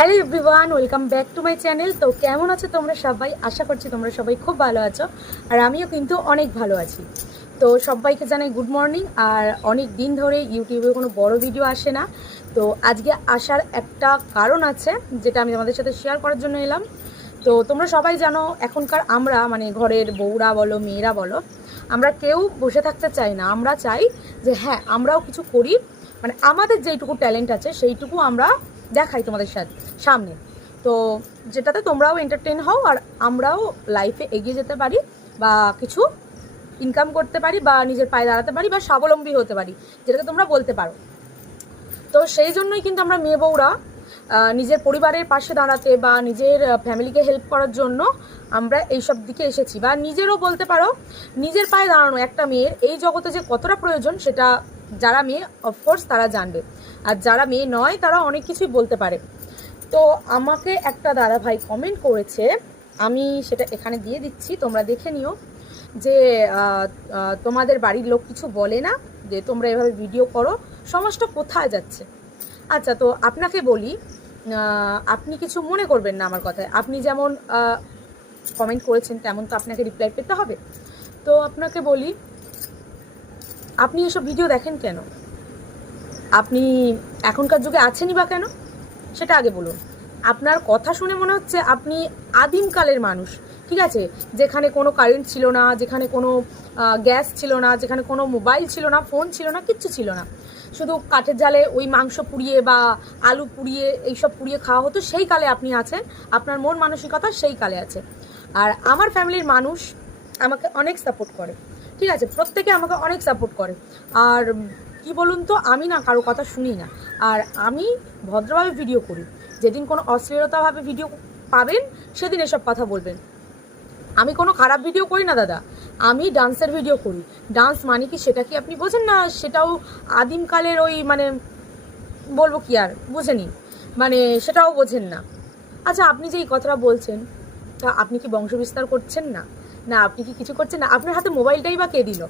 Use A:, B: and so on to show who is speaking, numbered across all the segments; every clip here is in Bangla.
A: Hello everyone, welcome back to my channel. তো কেমন আছো তোমরা সবাই? আশা করছি তোমরা সবাই খুব ভালো আছো, আর আমিও কিন্তু অনেক ভালো আছি। তো সবাইকে জানাই গুড মর্নিং, আর অনেক দিন ধরে ইউটিউবে কোনো বড় ভিডিও আসে না। তো আজকে আসার একটা কারণ আছে, যেটা আমি তোমাদের সাথে শেয়ার করার জন্য এলাম। তো তোমরা সবাই জানো, এখনকার আমরা মানে ঘরের বউরা বলো, মেয়েরা বলো, আমরা কেউ বসে থাকতে চাই না। আমরা চাই যে হ্যাঁ আমরাও কিছু করি। মানে আমাদের যেইটুকু ট্যালেন্ট আছে, সেইটুকু আমরা দেখাই তোমাদের সাথে, সামনে। তো যেটাতে তোমরাও এন্টারটেন হও আর আমরাও লাইফে এগিয়ে যেতে পারি বা কিছু ইনকাম করতে পারি বা নিজের পায়ে দাঁড়াতে পারি বা স্বাবলম্বী হতে পারি, যেটাকে তোমরা বলতে পারো। তো সেই জন্যই কিন্তু আমরা মেয়ে বউরা নিজের পরিবারের পাশে দাঁড়াতে বা নিজের ফ্যামিলিকে হেল্প করার জন্য আমরা এইসব দিকে এসেছি। বা নিজেরও বলতে পারো, নিজের পায়ে দাঁড়ানো একটা মেয়ের এই জগতে যে কতটা প্রয়োজন সেটা যারা মেয়ে অফকোর্স তারা জানবে। আর যারা মেয়ে নয়, তারা অনেক কিছুই বলতে পারে। তো আমাকে একটা দাদা ভাই কমেন্ট করেছে, আমি সেটা এখানে দিয়ে দিচ্ছি, তোমরা দেখে নিও, যে তোমাদের বাড়ির লোক কিছু বলে না, যে তোমরা এভাবে ভিডিও করো, সমাজটা কোথায় যাচ্ছে? আচ্ছা তো আপনাকে বলি আপনি কিছু মনে করবেন না আমার কথায়। আপনি যেমন কমেন্ট করেছেন, তেমন তো আপনাকে রিপ্লাই পেতে হবে। তো আপনাকে বলি, আপনি এসব ভিডিও দেখেন কেন? আপনি এখনকার যুগে আছেনই বা কেন? সেটা আগে বলুন। আপনার কথা শুনে মনে হচ্ছে আপনি আদিমকালের মানুষ, ঠিক আছে? যেখানে কোনো কারেন্ট ছিল না, যেখানে কোনো গ্যাস ছিল না, যেখানে কোনো মোবাইল ছিল না ফোন ছিল না, কিচ্ছু ছিল না। শুধু কাঠের জালে ওই মাংস পুড়িয়ে বা আলু পুড়িয়ে এইসব পুড়িয়ে খাওয়া হতো, সেই কালে আপনি আছেন। আপনার মন মানসিকতা সেই কালে আছে। আর আমার ফ্যামিলির মানুষ আমাকে অনেক সাপোর্ট করে, ঠিক আছে? প্রত্যেকে আমাকে অনেক সাপোর্ট করে। আর কি বলুন তো? আমি না কারও কথা শুনি না। আর আমি ভদ্রভাবে ভিডিও করি। যেদিন কোনো অশ্লীলতাভাবে ভিডিও পাবেন, সেদিন এসব কথা বলবেন। আমি কোনো খারাপ ভিডিও করি না, দাদা। আমি ডান্সের ভিডিও করি। ডান্স মানে কি সেটা কি আপনি বোঝেন না? সেটাও আদিমকালের ওই মানে বলব কি আর? বুঝেনি। মানে সেটাও বোঝেন না। আচ্ছা আপনি যে এই কথাটা বলছেন, তা আপনি কি বংশবিস্তার করছেন না? না, আপনি কি কিছু করছেন না? আপনার হাতে মোবাইলটাই বা কে দিল?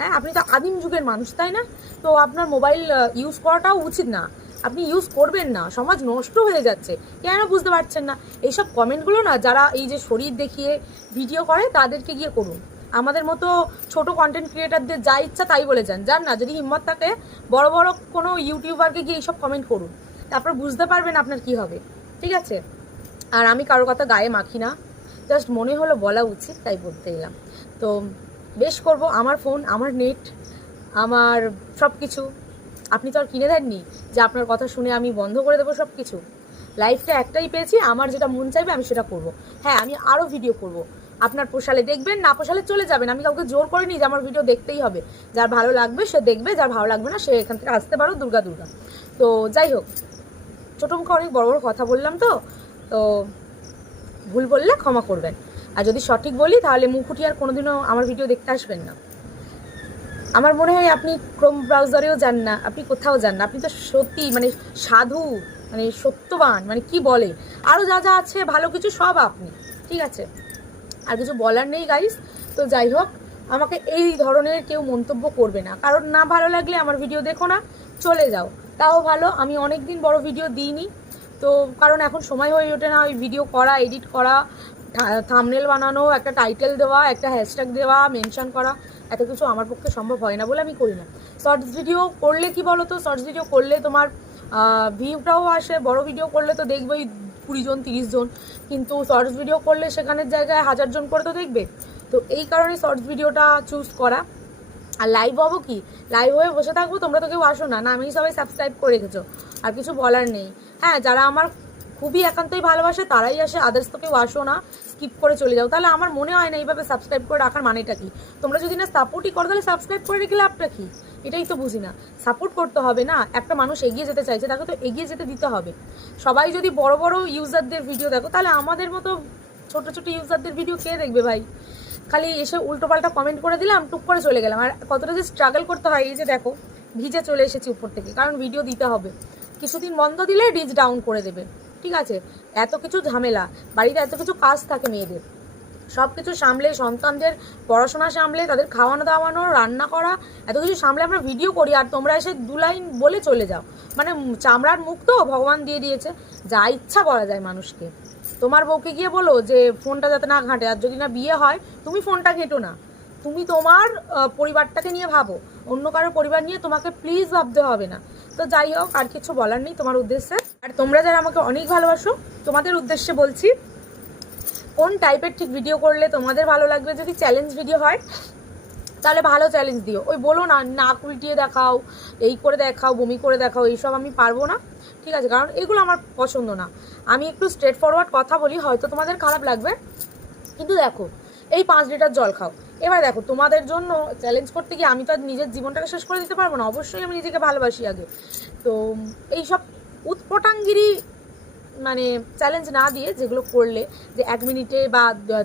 A: হ্যাঁ আপনি তো আদিম যুগের মানুষ, তাই না? তো আপনার মোবাইল ইউজ করাটাও উচিত না। আপনি ইউজ করবেন না। সমাজ নষ্ট হয়ে যাচ্ছে। কেন বুঝতে পারছেন না? এইসব কমেন্টগুলো না, যারা এই যে শরীর দেখিয়ে ভিডিও করে, তাদেরকে গিয়ে করুন। আমাদের মতো ছোট কন্টেন্ট ক্রিয়েটারদের যা ইচ্ছা তাই বলে যান। যান না, যদি হিম্মত থাকে, বড় বড় কোনো ইউটিউবারকে গিয়ে এইসব কমেন্ট করুন। তারপর বুঝতে পারবেন আপনার কি হবে। ঠিক আছে? আর আমি কারও কথা গায়ে মাখি না। জাস্ট মনে হলো বলা উচিত, তাই বলতে এলাম। তো বেশ করব, আমার ফোন আমার নেট আমার সব কিছু আপনি তো আর কিনে দেননি যে আপনার কথা শুনে আমি বন্ধ করে দেবো সব কিছু লাইফটা একটাই পেয়েছি, আমার যেটা মন চাইবে আমি সেটা করব। হ্যাঁ আমি আরও ভিডিও করব। আপনার পোষালে দেখবেন, না পোষালে চলে যাবেন। আমি কাউকে জোর করিনি যে আমার ভিডিও দেখতেই হবে। যার ভালো লাগবে সে দেখবে, যার ভালো লাগবে না সে এখান থেকে আসতে পারো দুর্গা দুর্গা। তো যাই হোক ছোটো মুখে অনেক বড় বড় কথা বললাম তো তো ভুল বললে ক্ষমা করবেন। আর যদি সঠিক বলি, তাহলে মুখুটি আর কোনোদিনও আমার ভিডিও দেখতে আসবেন না। আমার মনে হয় আপনি ক্রোম ব্রাউজারেও যান না, আপনি কোথাও যান না। আপনি তো সত্যি মানে সাধু মানে সত্যবান মানে কি বলে? আরও যা যা আছে, ভালো কিছু সব আপনি, ঠিক আছে? আর কিছু বলার নেই গাইস তো যাই হোক, আমাকে এই ধরনের কেউ মন্তব্য করবে না। কারণ না ভালো লাগলে আমার ভিডিও দেখো না, চলে যাও। তাও ভালো, আমি অনেক দিন বড় ভিডিও দিইনি। তো কারণ এখন সময় হয়ে ওঠে না, ওই ভিডিও করা এডিট করা থামনেল বানানো, একটা টাইটেল দেওয়া, একটা হ্যাশট্যাগ দেওয়া মেনশন করা, এত কিছু আমার পক্ষে সম্ভব হয় না বলে আমি করি না। শর্টস ভিডিও করলে কি বলো তো শর্টস ভিডিও করলে তোমার ভিউটাও আসে, বড় ভিডিও করলে তো দেখবেই কুড়ি জন, তিরিশ জন। কিন্তু শর্টস ভিডিও করলে সেখানের জায়গায় হাজার জন করে তো দেখবে। তো এই কারণে শর্টস ভিডিওটা চুজ করা। আর লাইভ হব কি? লাইভ হয়ে বসে থাকব, তোমরা তো কেউ আসো না। না, আমি সবাই সাবস্ক্রাইব করে রেখেছো। আর কিছু বলার নেই। হ্যাঁ যারা আমার খুবই একান্তই ভালোবাসে, তারাই আসে আদার্স তো কেউ আসো না স্কিপ করে চলে যাও। তাহলে আমার মনে হয় না এইভাবে সাবস্ক্রাইব করে রাখার মানেটা কি? তোমরা যদি না সাপোর্টই করো, তাহলে সাবস্ক্রাইব করে রেখে লাভটা কি? এটাই তো বুঝি না। সাপোর্ট করতে হবে না, একটা মানুষ এগিয়ে যেতে চাইছে, তাকে তো এগিয়ে যেতে দিতে হবে। সবাই যদি বড় বড় ইউজারদের ভিডিও দেখো, তাহলে আমাদের মতো ছোট ছোট ইউজারদের ভিডিও কে দেখবে ভাই? খালি এসে উল্টোপাল্টা কমেন্ট করে দিলাম, টুক করে চলে গেলাম। আর কতটা যে স্ট্রাগল করতে হয়, এই যে দেখো, ভিজে চলে এসেছি উপর থেকে, কারণ ভিডিও দিতে হবে। কিছুদিন বন্ধ দিলে রিচ ডাউন করে দেবে। ঠিক আছে? এত কিছু ঝামেলা। বাড়িতে এত কিছু কাজ থাকে মেয়েদের। সব কিছু সামলে, সন্তানদের পড়াশোনা সামলে, তাদের খাওয়ানো দাওয়ানো, রান্না করা, এত কিছু সামলে আমরা ভিডিও করি আর তোমরা এসে দু লাইন বলে চলে যাও। মানে চামড়ার মুখ তো ভগবান দিয়ে দিয়েছে। যা ইচ্ছা বলা যায় মানুষকে। তোমার বউকে গিয়ে বলো যে, ফোনটা যাতে না ঘাঁটে, আর যদি না বিয়ে হয়, তুমি ফোনটা ঘেঁটো না। তুমি তোমার পরিবারটাকে নিয়ে ভাবো। অন্য কারও পরিবার নিয়ে তোমাকে প্লিজ ভাবতে হবে না। তো যাই হোক, আর কিছু বলার নেই। তোমার উদ্দেশ্যে আর তোমরা যারা আমাকে অনেক ভালোবাসো, তোমাদের উদ্দেশ্যে বলছি, কোন টাইপের ঠিক ভিডিও করলে তোমাদের ভালো লাগবে? যদি চ্যালেঞ্জ ভিডিও হয়, তাহলে ভালো চ্যালেঞ্জ দিও। ওই বলো না, নাক উল্টিয়ে দেখাও, এই করে দেখাও, বমি করে দেখাও, এইসব আমি পারব না। ঠিক আছে, কারণ এগুলো আমার পছন্দ না। আমি একটু স্ট্রেট ফরওয়ার্ড কথা বলি, হয়তো তোমাদের খারাপ লাগবে। কিন্তু দেখো, এই পাঁচ লিটার জল খাও। এবার দেখো, তোমাদের জন্য চ্যালেঞ্জ করতে গিয়ে আমি তো আর নিজের জীবনটাকে শেষ করে দিতে পারব না। অবশ্যই আমি নিজেকে ভালোবাসি আগে। তো, এইসব উৎপটাঙ্গিরি মানে চ্যালেঞ্জ না দিয়ে যেগুলো করলে যে এক মিনিটে বা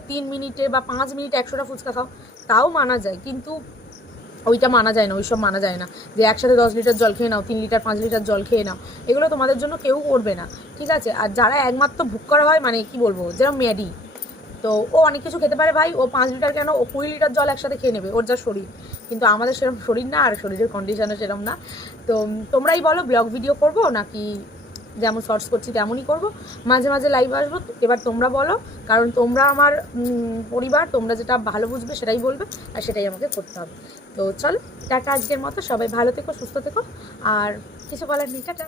A: তিন মিনিটে বা পাঁচ মিনিটে একশোটা ফুচকা খাও, তাও মানা যায়। কিন্তু ওইটা মানা যায় না, ওইসব মানা যায় না। যে একসাথে দশ লিটার জল খেয়ে নাও, তিন লিটার, পাঁচ লিটার জল খেয়ে নাও, এগুলো তোমাদের জন্য কেউ করবে না। ঠিক আছে? আর যারা একমাত্র ভুক করা হয় মানে কি বলব যেরকম ম্যাডি তো ও অনেক কিছু খেতে পারে ভাই। ও পাঁচ লিটার কেন? ও কুড়ি লিটার জল একসাথে খেয়ে নেবে। ওর যা শরীর। কিন্তু আমাদের সেরকম শরীর না, আর শরীরের কন্ডিশনও সেরকম না। তো তোমরাই বলো ব্লগ ভিডিও করব নাকি যেমন শর্টস করছি তেমনই করব? মাঝে মাঝে লাইভ আসব। এবার তোমরা বলো, কারণ তোমরা আমার পরিবার, তোমরা যেটা ভালো বুঝবে সেটাই বলবে, আর সেটাই আমাকে করতে হবে। তো চলো, টাটা আজকের মতো। সবাই ভালো থেকো, সুস্থ থেকো। আর কিছু বলার নেই। টাটা।